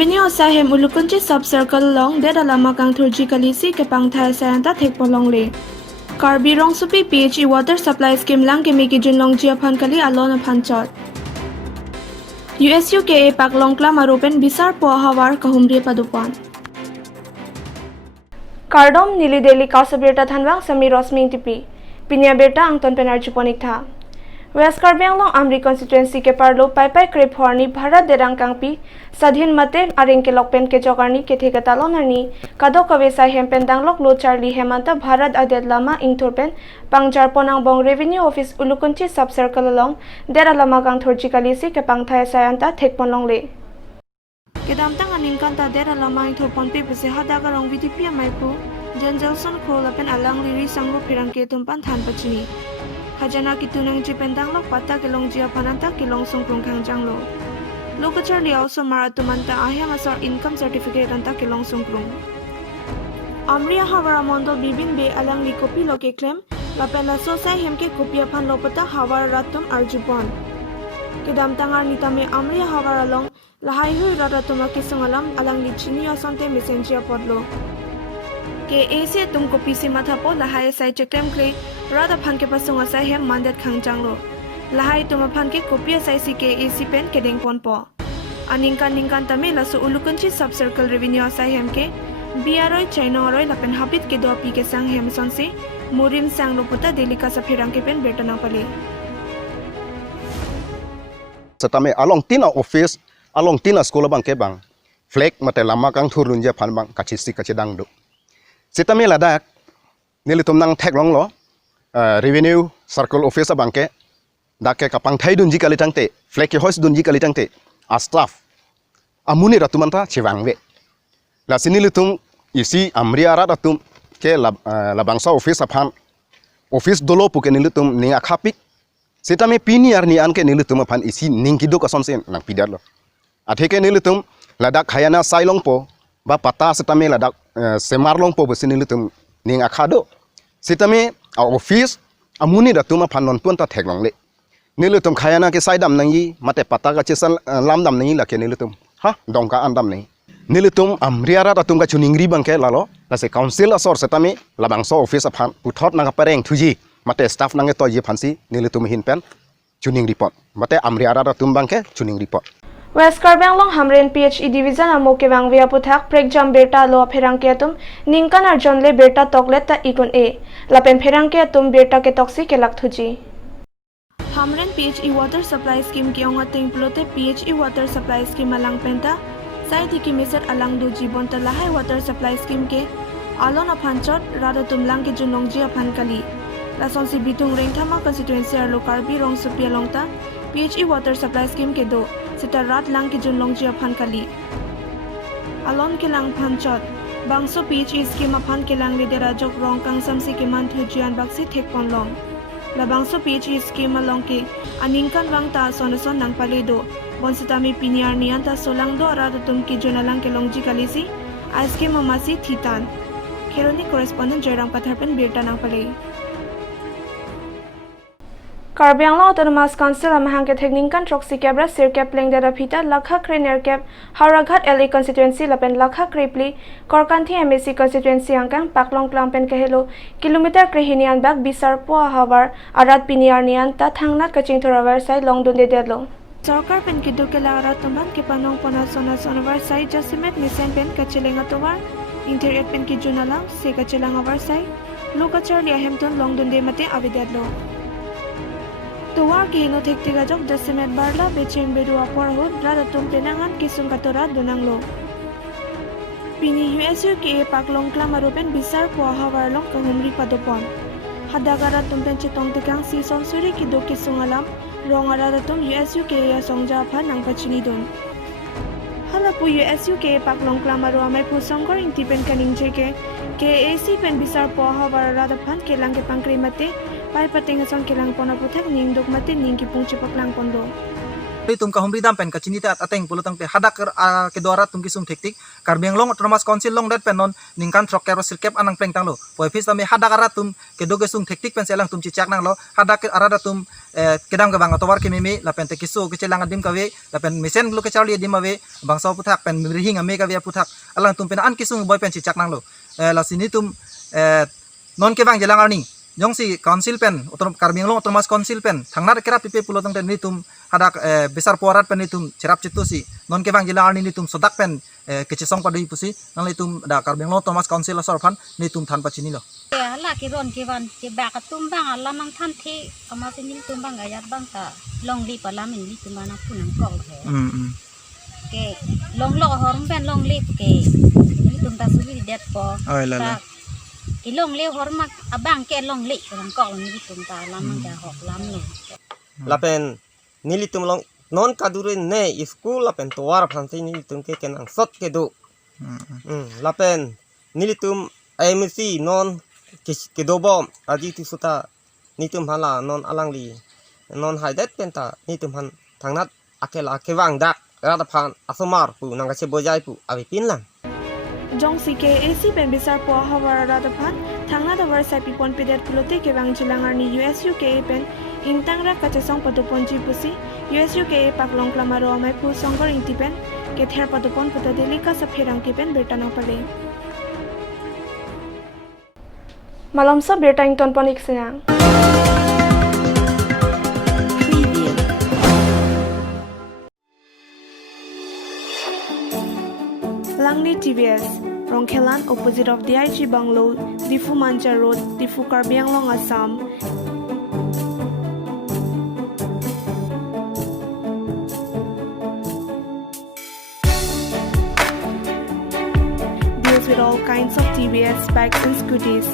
Revenue sahem ulukunchi sub circle long de lama kang thurji kalisi ke pangthai sayanta thekpolong le. Karbi rong supi PHE water supply scheme lang ke meki junlong jia phan kali alona phanchot. USU ke paklong kla marupen bisar po hawar kahumri padupan. Kardom nili deli kausabirta thanwang sami rosmi tipi. Pinya berta angton penarji ponik tha. West Karbi Anglong Amri constituency के पारलो पाइपाई क्रिप हॉर्नी भारत देरांग कांगपी सधीन मते अरिंग के लोकपेन के चौकारनी के थे कतालो नरनी कदो कवेसा हेमपेन दांगलोक लो चार्ली हेमंत भारत अदेद लामा इंगथोरपेन पंगजार पोनांग बोंग रेवेन्यू ऑफिस उलुकुंची सब सर्कल अलोंग देरा लामा कांग थोरजी कालीसी के पंगथाय सायंता थेकपोनलोंग ले केदामतांग अनिंकांता देरा लामा इंगथोरपोन पे बसे हदागा लोंग विधिपिया माइपु जनजलसन खोलपेन अलांग लिरी संगो फिरंग के तुमपान थान पचिनी खजाना की तुनंग जिपेंदांग लोग पता के लोंग जिया पनांता के लोंग सुंगकुंग खांगजांग लो लोकचर लियाओ सो मारातुमंता आहिया मसर इनकम सर्टिफिकेट अंता के लोंग सुंगकुंग अमरिया हवारा मोंडो बिबिन बे अलंग ली कॉपी लोके क्लेम लापेला सोसाई हेम के कॉपी अपन लोपता हवारा रातुम अर्जुबन के दामतांगार नीता में अमरिया हवारा लोंग लहाई हुई रातुम के संगलम अलंग ली चिनिया संते मेसेंजिया पडलो के ऐसे तुम कॉपी से माथा पो लहाई साइ चेक्लेम क्ले राधा फन के पास संग साइ है मानदत खांगजांगलो लहाई तुम फन के कॉपी साइ सी के एसी पेन के डेंग पोन पो अनिंकान तमे लसु उलुकुंची सब सर्कल रेवेन्यू साइ हेम के बियारोय चाइनारोय लपेन हाबित के दो पी के संग हेम संसे मुरिम संग लोपुता देलिका सफेरंग के पेन बेटना पले सतमे along tina office along tina sekolah bang ke bang flag mate lama kang thurunja phan bang kachisi kachedang do sitame ladak nili tumnang thek long lo revenue circle office bangke dake kapang thai dunji kali tangte flag ke hoist dunji kali tangte a staff amuni ratumanta chewangwe la sinili tum isi amria ra ratum ke labangsa office aphan office dolo puke nili tum ning akhapik sitame piniar ni an ke nili tum aphan isi ningki do kason sen nang pidar lo atheke nili tum ladak khayana sailong po ba pata sitame ladak semarlong po besini litum ning akhado sitame a office amuni datuma phanon punta theklong le nilutum khayana ke saidam nangi mate pata ka chesan lamdam nangi lake nilutum ha dongka andam nei nilutum amriara datum ka chuningri bangke lalo lase council asor sitame labangso office aphan puthot nang pareng thuji mate staff nange to ye phansi nilutum hinpen chuning report mate amriara datum bangke chuning report West Karbi Anglong Hamren PHE division amo ke wangwia puthak prekjam berta lo pherang ke tum ningkan arjon le berta toklet ta ikun e lapen pherang ke tum berta ke toksi ke lakthuji Hamren PHE water supply scheme ke onga ting plote PHE water supply scheme alang penta sai thiki meser alang do jibon ta lahai water supply scheme ke alona phanchot rada tumlang ke junongji aphan kali la sonsi bitung rengthama constituency arlo Karbi rong supia longta PHE water supply scheme ke do sita rat lang ki junlong jia phan kali alon ke lang phanchot bangso PHE scheme aphan ke lang lidera jok rong kang samsi ke man thu jian baksi thek ponlong la bangso PHE scheme along ke aningkan wang ta sonason nang pale do bonsita mi piniar nian ta solang do ara tum ki jonalang ke longji kalisi as ke mamasi thitan kheroni correspondent Jairang Patharpen birta nang pale Karbi Anglong Autonomous Council amahang ke technical troxy cabra sircap leng dera phita lakha krener cap Hauraghat LA constituency lapen lakha krepli Korkanthi MSC constituency angkang paklong klampen kahelo kilometer krehinian bak bisar po hawar arat piniar nian ta thangnat kaching thoravar sai long dunde dedlo Sarkar pen kidu ke lara tumban ke panong pona sona sonavar sai jasimet misen pen kachilenga towar interior pen ki junala se kachilang avar sai lokachar li ahemton long dunde mate avidadlo Tuwar ki hino thektiga jok dasimet barla becheng bedu apor hod rada tum penangan kisung katora dunanglo. Pini USU ke paklong klamarupen bisar po hawarlong kahumri padopon. Hadagara tum penche tong tekang si sonsuri ki do kisung alam rong rada tum USU ke ya songja apha nang pachini dun. Halapu USU ke paklong klamaru amai pusongkor intipen kaning jeke ke AC pen bisar po hawar rada phan ke lang ke pangkri mate pai pating asong kilang pona puthak ning dok mate ning ki pungchi paklang pondo तुम कहूमरी दाम pen कचिनी ता अतेंग पुलो तंग पे हादा के द्वारा तुम किसुम ठेकटिक कार्बिंग लोंग autonomous council लोंग date पेनन निंकान थ्रक के सिरकेप अनंग पेंग तांगलो पोइफिस तमे हादा करा तुम के दोगे सुम ठेकटिक पेन सेlang तुम चिचाक नांगलो हादा के अरादा तुम kedam ke bang atowar ke meme lapen te kisu ke celangan dim kawe lapen mesen lo ke charli dim awe bangsa puthak pen mrihi ngame ka we puthak alang tum pen an kisu boy pen cicak nang lo la sini tum non ke bang jelang arning jong si council pen otom karbing lo otomas council pen thangna kera pipe pulo tang ni tum hadak besar porat pen ni tum cerap citu si non ke bang jelang arning ni tum sodak pen ke cisong padai pusi nang li tum da karbing lo otomas council la sorphan ni tum than pachini lo lah kiron kiwan ke bak tum bang ala mang than thi ama sinil tum bang ayat bang ta long li pala min li tum bana punang kol ke long lo horm pen long li ke li tum ta subi det po ta ki long li horm abang ke long li rang kol ni tum ta lam mang ja hok lam lo lapen nili tum long non kadure ne school lapen toar phansi nili tum ke kenang sot ke do lapen nili tum IMC non ke dobo aji ti suta nitum hala non alangli non haidet penta nitum han thangnat akela kewang dak rada phan asomar pu nanga se bojai pu awi pinlang jong si ke AC pen besar po hawara rada phan thangna da war sai pipon pedet pulote ke bang jilangar ni USU ke pen ingtangra kachasong patupon ji pusi USU ke paklong klamaro mai pu songor intipen ke ther patupon puta delika sa pherang ke pen bertana pale malam sa bertain ton panik senang Langni TVS Rongkhelan opposite of DIG Banglo Difu Manja Road Difu Karbi Anglong Assam deals with all kinds of TVS bikes and scooters.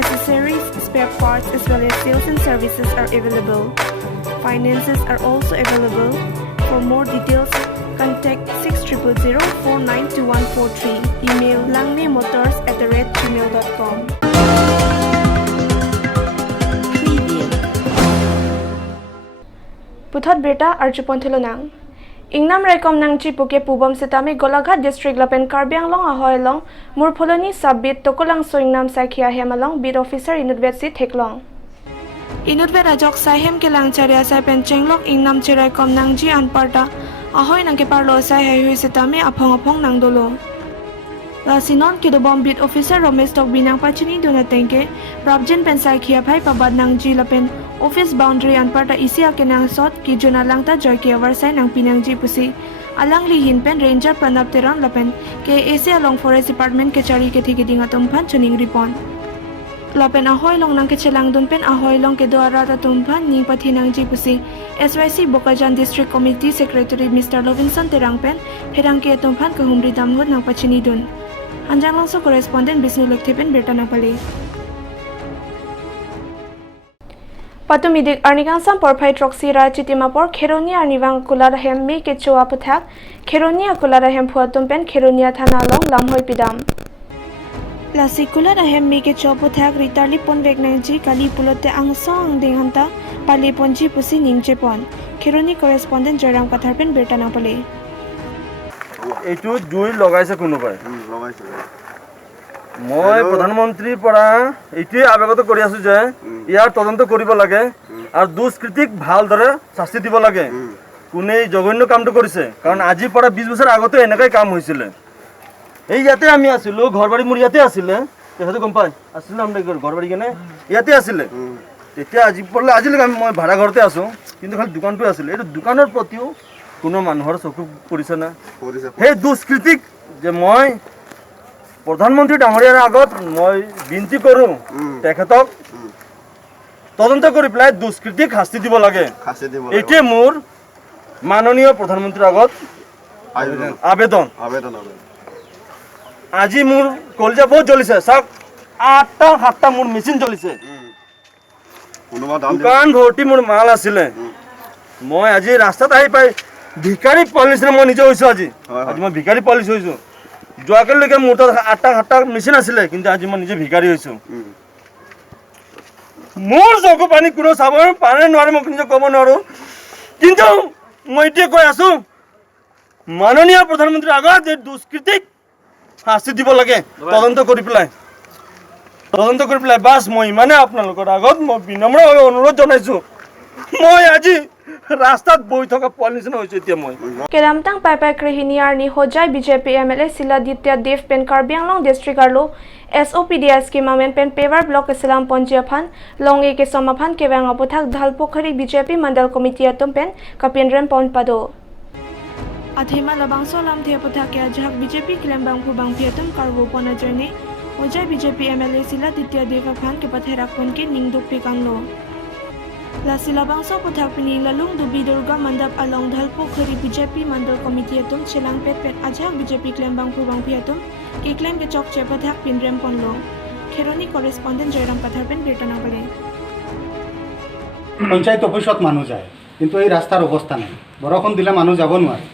Accessories, spare parts as well as sales and services are available. Finances are also available. For more details, contact 6000492143. Email langnemotors@gmail.com. Puthot Berta Archuponthelonang. Ingnam Raikom Nangchi Puke Pubom Setami Golaghat District Lapen Karbiang Long Ahoy Long Murpholoni Subbit Tokolang Soingnam Sakia Hemalong Beat Officer Inudvet Sit Heklong. Inudvet Ajok Sahem Kelang Charia Saipen Chenglok Ingnam Chiraikom Nangji Anparta Ahoy Nangke Parlo Sai Hui Setami Apong Apong Nangdolo. Lasinon Kidobom Beat Officer Romes Tok Binang Pachini Donatengke Rabjin Pensai Kia Pai Pabad Nangji Lapen Office boundary anparta isi akenang sot ki jona langta joy ke warsai nang pinangji pusi alang li hinpen ranger pranab teron lapen ke AC along forest department ke chari ke thiki dinga tumphan chuning ripon lapen ahoy long nang ke chelang dunpen ahoy long ke doara ta tumphan ning pathinang ji pusi SYC Bokajan District Committee Secretary Mr. Lovinson terangpen herang ke tumphan ke humri damhut nang pachini dun anjang langso correspondent Bisnu Lekthepen bertana pale Patumidik Arnigansam Porpai Troxira Chitimapor Keronia Arnivang Kularahem Mi Kechua Puthak Keronia Kularahem Puatumpen Keronia Thanalong Lamhoi Pidam Lasi Kularahem Mi Kechua Puthak Ritali Pon Vegnangji Kali Pulote Angsong Dinghanta Pali Ponji Pusi Ningjepon Keroni correspondent Jaram Katharpen Bertana Pale এইটো জুই লগাইছে কোনোবাই মই প্ৰধানমন্ত্ৰীৰ পৰা এইটোৱে আবেদন কৰি আছো যে ইয়াৰ তদন্ত কৰিব লাগে আৰু দুষ্কৃতিক ভালদৰে শাস্তি দিব লাগে কোনে জঘন্য কামটো কৰিছে কাৰণ আজিৰ পৰা 20 বছৰ আগতে এনেকৈ কাম হৈছিল এই ইয়াতে আমি আছিলো ঘৰবাৰী মোৰ ইয়াতে আছিল তেখেতে গম পাই আছিল আমৰা ঘৰবাৰী কেনে ইয়াতে আছিল তেতিয়া আজিলৈকে মই ভাড়া ঘৰতে আছো কিন্তু খালি দোকানটো আছিল এই দোকানৰ প্ৰতিও কোনো মানুহৰ চকু পৰিছে না সেই দুষ্কৃতিক যে মই প্ৰধানমন্ত্ৰী ডাঙৰীয়াৰ আগত মই বিনতি কৰো তেখেতক তদন্ত কৰি পেলাই দুষ্কৃতিক শাস্তি দিব লাগে এটি মোৰ মাননীয় প্ৰধানমন্ত্ৰীৰ আগত আবেদন আজি মোৰ কলজা বহুত জ্বলিছে সব 8টা 7টা মোৰ মেচিন জ্বলিছে দোকান ভৰ্তি মোৰ মাল আছিলে মই আজি ৰাস্তাত আহি পাই ভিকাৰী পোৱালি নিচিনা মই নিজে হৈছোঁ আজি মই ভিকাৰী পোৱালি হৈছোঁ যোৱাকালিলৈকে মোৰ তাত 8টা 7টা মেচিন আছিলে কিন্তু আজি মই নিজে ভিকাৰী হৈছোঁ মোৰ চকু পানী কোনো চাব পাৰে নোৱাৰে মই নিজে ক'ব নোৱাৰোঁ কিন্তু মই এতিয়া কৈ আছোঁ মাননীয় প্ৰধানমন্ত্ৰীৰ আগত যে দুষ্কৃতিক শাস্তি দিব লাগে তদন্ত কৰি পেলাই বাছ মই ইমানে আপোনালোকৰ আগত মই বিনম্ৰভাৱে অনুৰোধ জনাইছোঁ মই আজি ৰাস্তাত বহি থকা পোৱালি নিচিনা হৈছোঁ এতিয়া মই Keramtang pai pai krihiniar ni hojai BJP MLA Siladitya Dev pen Karbi Anglong district arlo SOPDS ke mamen pen Pevar block Islam Ponjiaphan long e ke somaphan ke bang aputhak Dhalpokhari BJP mandal committee atom pen kapinrem pon pado Athema labang solam the aputhak ke ajak BJP klembang phubang piatum karbo pona journey hojai BJP MLA Siladitya Dev aphan ke patherak pon ke ningduk pekanglo La silabang so puthak pini lalung dubi durga mandap along Dhalpokhari BJP mandal committee atum chelang pet ajak BJP klembang phubang piatum ke claim ke chok che pathak pinrem ponlo Kheroni correspondent Jairam Pathar pen birtana bale panchayat অফিসত মানুহ যায় কিন্তু এই ৰাস্তাৰ অৱস্থা নাই বৰষুণ দিলে মানুহ যাব নোৱাৰে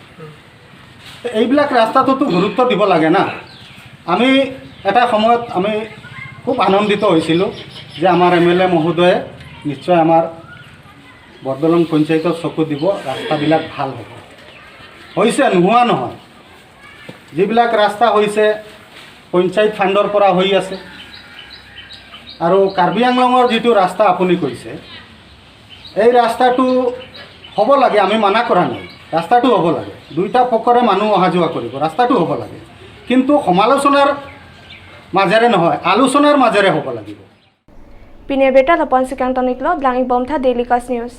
এইবিলাক ৰাস্তাটোতো গুৰুত্ব দিব লাগে না আমি এটা সময়ত আমি খুব আনন্দিত হৈছিলোঁ যে আমাৰ MLA মহোদয়ে নিশ্চয় আমাৰ বৰদলং পঞ্চায়তত চকু দিব ৰাস্তাবিলাক ভাল হ'ব হৈছে নোহোৱা নহয় যিবিলাক ৰাস্তা হৈছে পঞ্চায়ত ফাণ্ডৰ পৰা হৈ আছে আৰু কাৰ্বি আংলঙৰ যিটো ৰাস্তা আপুনি কৈছে এই ৰাস্তাটো হ'ব লাগে আমি মানা কৰা নাই ৰাস্তাটো হ'ব লাগে দুইটা পক্ষৰে মানুহ অহা যোৱা কৰিব ৰাস্তাটো হ'ব লাগে কিন্তু সমালোচনাৰ মাজেৰে নহয় আলোচনাৰ মাজেৰে হ'ব লাগিব Pine beta la ponsikang toniklo blangi bomtha Daily Cast News